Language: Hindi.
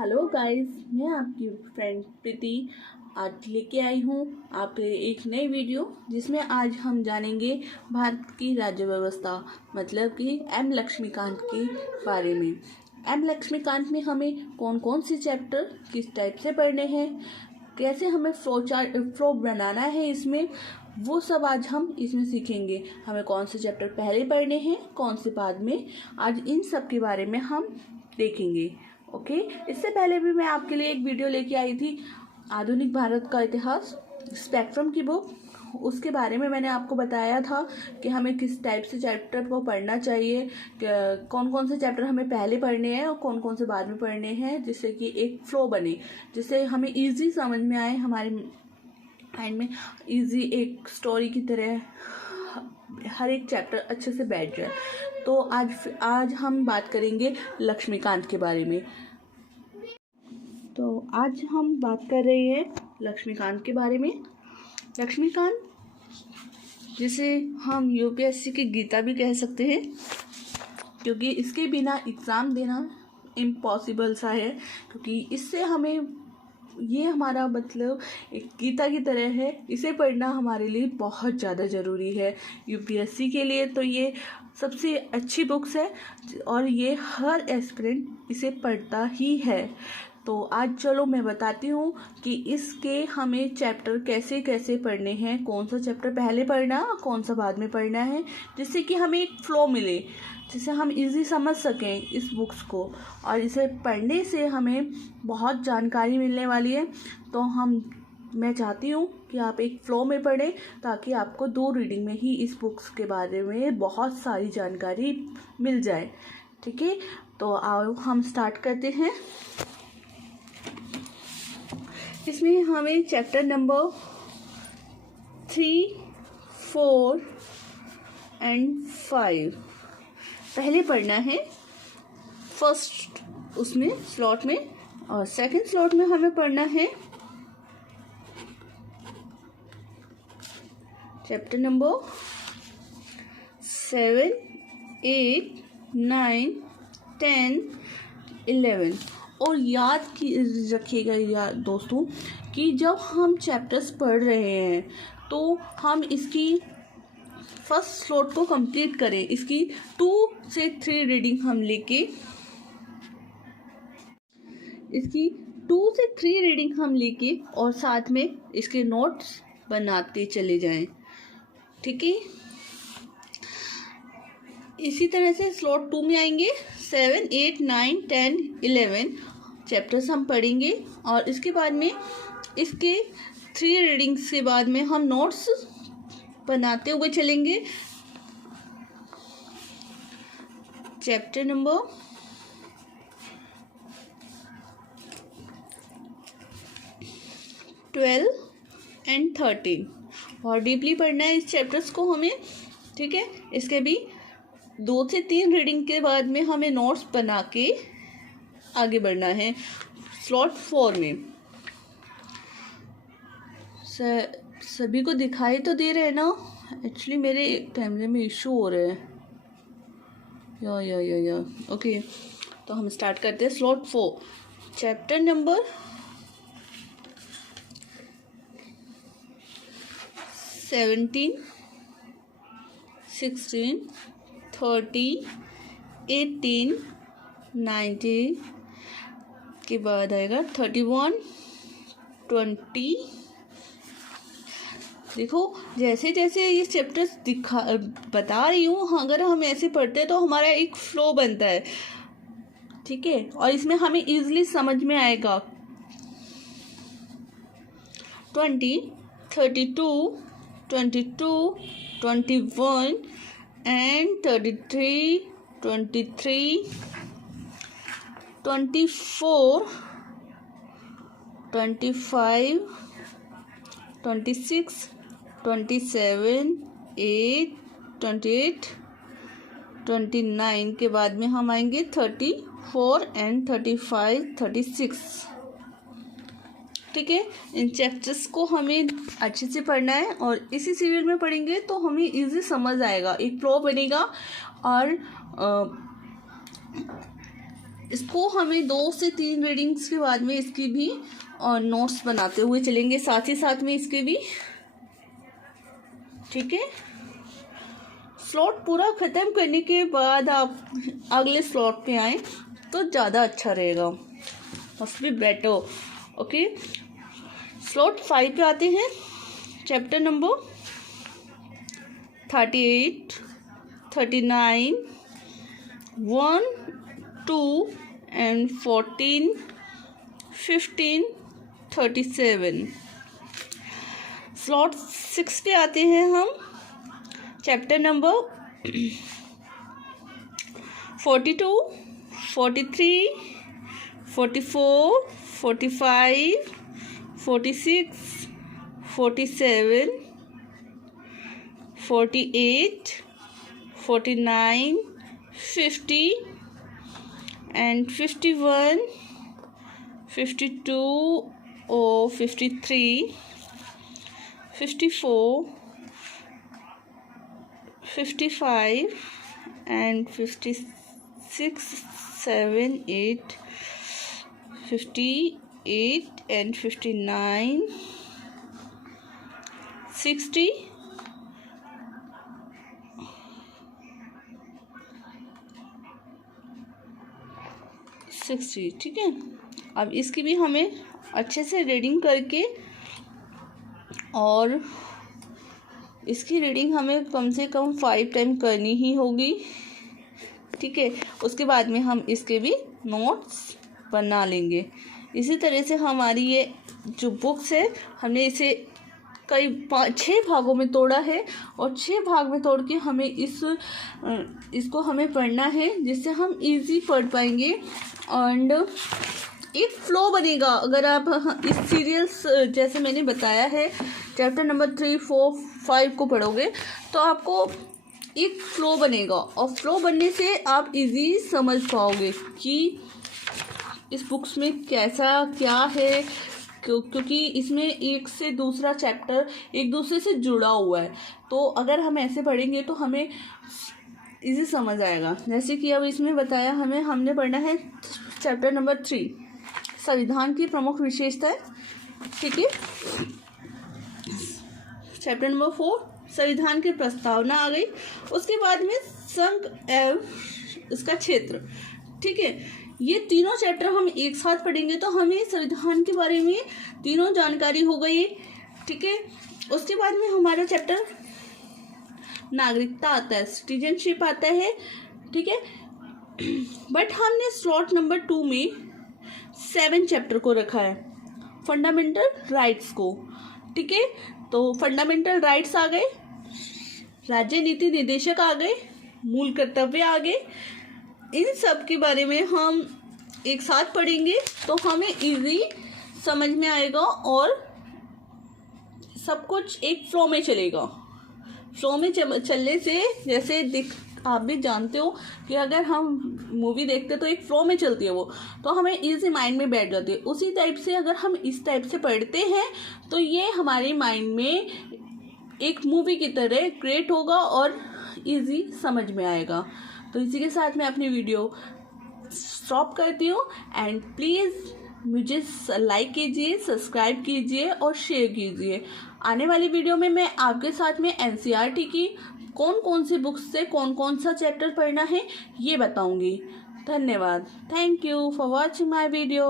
हेलो गाइस, मैं आपकी फ्रेंड प्रीति आज लेके आई हूँ आपके एक नई वीडियो जिसमें आज हम जानेंगे भारत की राज्य व्यवस्था मतलब कि एम लक्ष्मीकांत के बारे में। एम लक्ष्मीकांत में हमें कौन कौन से चैप्टर किस टाइप से पढ़ने हैं, कैसे हमें फ्लो बनाना है इसमें, वो सब आज हम इसमें सीखेंगे। हमें कौन से चैप्टर पहले पढ़ने हैं, कौन से बाद में, आज इन सब के बारे में हम देखेंगे। ओके इससे पहले भी मैं आपके लिए एक वीडियो लेके आई थी आधुनिक भारत का इतिहास, स्पेक्ट्रम की बुक। उसके बारे में मैंने आपको बताया था कि हमें किस टाइप से चैप्टर को पढ़ना चाहिए, कौन कौन से चैप्टर हमें पहले पढ़ने हैं और कौन कौन से बाद में पढ़ने हैं, जिससे कि एक फ्लो बने, जिससे हमें इजी समझ में आए, हमारे माइंड में इजी एक स्टोरी की तरह हर एक चैप्टर अच्छे से बैठ जाए। तो आज हम बात करेंगे लक्ष्मीकांत के बारे में। तो आज हम बात कर रहे हैं लक्ष्मीकांत के बारे में। लक्ष्मीकांत जिसे हम यूपीएससी की गीता भी कह सकते हैं, क्योंकि इसके बिना एग्ज़ाम देना इम्पॉसिबल सा है, क्योंकि इससे हमें ये हमारा मतलब एक गीता की तरह है। इसे पढ़ना हमारे लिए बहुत ज़्यादा ज़रूरी है यूपीएससी के लिए। तो ये सबसे अच्छी बुक्स है और ये हर एस्पिरेंट इसे पढ़ता ही है। तो आज चलो मैं बताती हूँ कि इसके हमें चैप्टर कैसे कैसे पढ़ने हैं, कौन सा चैप्टर पहले पढ़ना कौन सा बाद में पढ़ना है, जिससे कि हमें एक फ्लो मिले, जिससे हम इजी समझ सकें इस बुक्स को। और इसे पढ़ने से हमें बहुत जानकारी मिलने वाली है। तो मैं चाहती हूँ कि आप एक फ़्लो में पढ़ें, ताकि आपको 2 रीडिंग में ही इस बुक्स के बारे में बहुत सारी जानकारी मिल जाए। ठीक है, तो आओ हम स्टार्ट करते हैं। इसमें हमें चैप्टर नंबर 3, 4 एंड 5 पहले पढ़ना है फर्स्ट उसमें स्लॉट में, और सेकंड स्लॉट में हमें पढ़ना है चैप्टर नंबर 7, 8, 9, 10, 11। और याद रखिएगा दोस्तों कि जब हम चैप्टर्स पढ़ रहे हैं तो हम इसकी फर्स्ट स्लॉट को कंप्लीट करें। इसकी 2 से 3 रीडिंग हम लेके और साथ में इसके नोट्स बनाते चले जाएं। ठीक है, इसी तरह से स्लॉट 2 में आएंगे 7, 8, 9, 10, 11 चैप्टर्स हम पढ़ेंगे, और इसके बाद में इसके 3 रीडिंग्स के बाद में हम नोट्स बनाते हुए चलेंगे। चैप्टर नंबर 12 एंड 13 और डीपली पढ़ना है इस चैप्टर्स को हमें। ठीक है, इसके भी 2 से 3 रीडिंग के बाद में हमें नोट्स बना के आगे बढ़ना है स्लॉट 4 में। सभी को दिखाई तो दे रहे हैं ना? एक्चुअली मेरे कैमरे में इशू हो रहा है। या ओके, तो हम स्टार्ट करते हैं स्लॉट 4 चैप्टर नंबर 17, 16, 30, 18, 19 के बाद आएगा 31, 20। देखो जैसे जैसे ये चैप्टर्स बता रही हूँ, अगर हम ऐसे पढ़ते हैं तो हमारा एक फ्लो बनता है। ठीक है, और इसमें हमें इजीली समझ में आएगा। 20, 32, 22, 21 एंड 33, 23, 24, 25, 26, 27, 8, 28, 29 के बाद में हम आएंगे 34 एंड 35, 36। ठीक है, इन चैप्टर्स को हमें अच्छे से पढ़ना है और इसी सीरियल में पढ़ेंगे तो हमें इजी समझ आएगा, एक फ्लो बनेगा और इसको हमें 2 से 3 रीडिंग्स के बाद में इसकी भी नोट्स बनाते हुए चलेंगे, साथ ही साथ में इसके भी, ठीक है। स्लॉट पूरा ख़त्म करने के बाद आप अगले स्लॉट पे आए तो ज़्यादा अच्छा रहेगा, must be better. Okay, slot 5 पे आते हैं। Chapter number 38, 39, 1, 2 and 14, 15, 37। स्लॉट 6 पे आते हैं हम। Chapter number 42, 43, 44, 45, 46, 47, 48, 49, 50 and 51, 52 or 53, 54, 55 and 56, 7, 8, 58 and 59, 60, 60, ठीक है। अब इसकी भी हमें अच्छे से रीडिंग करके, और इसकी रीडिंग हमें कम से कम 5 टाइम करनी ही होगी, ठीक है। उसके बाद में हम इसके भी नोट्स बना लेंगे। इसी तरह से हमारी ये जो बुक्स है, हमने इसे कई 6 भागों में तोड़ा है, और 6 भाग में तोड़ के हमें इसको हमें पढ़ना है, जिससे हम इजी पढ़ पाएंगे एंड एक फ्लो बनेगा। अगर आप इस सीरियल्स जैसे मैंने बताया है चैप्टर नंबर 3, 4, 5 को पढ़ोगे तो आपको एक फ्लो बनेगा, और फ्लो बनने से आप इजी समझ पाओगे कि इस बुक्स में कैसा क्या है, क्योंकि इसमें एक से दूसरा चैप्टर एक दूसरे से जुड़ा हुआ है। तो अगर हम ऐसे पढ़ेंगे तो हमें इजी समझ आएगा। जैसे कि अब इसमें बताया हमने पढ़ना है चैप्टर नंबर 3, संविधान की प्रमुख विशेषताएं, ठीक है। चैप्टर नंबर 4, संविधान की प्रस्तावना आ गई। उसके बाद में संघ एवं इसका क्षेत्र, ठीक है। ये तीनों चैप्टर हम एक साथ पढ़ेंगे तो हमें संविधान के बारे में तीनों जानकारी हो गई, ठीक है। उसके बाद में हमारा चैप्टर नागरिकता आता है, सिटीजनशिप आता है, ठीक है। बट हमने स्लॉट नंबर 2 में 7 चैप्टर को रखा है, फंडामेंटल राइट्स को, ठीक है। तो फंडामेंटल राइट्स आ गए, राज्य नीति निर्देशक आ गए, मूल कर्तव्य आ गए। इन सब के बारे में हम एक साथ पढ़ेंगे तो हमें इजी समझ में आएगा, और सब कुछ एक फ्लो में चलेगा। फ्लो में चलने से, जैसे आप भी जानते हो कि अगर हम मूवी देखते तो एक फ्लो में चलती है वो, तो हमें इजी माइंड में बैठ जाती है। उसी टाइप से अगर हम इस टाइप से पढ़ते हैं तो ये हमारे माइंड में एक मूवी की तरह क्रिएट होगा और इजी समझ में आएगा। तो इसी के साथ मैं अपनी वीडियो स्टॉप करती हूँ, एंड प्लीज़ मुझे लाइक कीजिए, सब्सक्राइब कीजिए और शेयर कीजिए। आने वाली वीडियो में मैं आपके साथ में एनसीईआरटी की कौन कौन सी बुक्स से कौन कौन सा चैप्टर पढ़ना है ये बताऊंगी। धन्यवाद। Thank you for watching my video.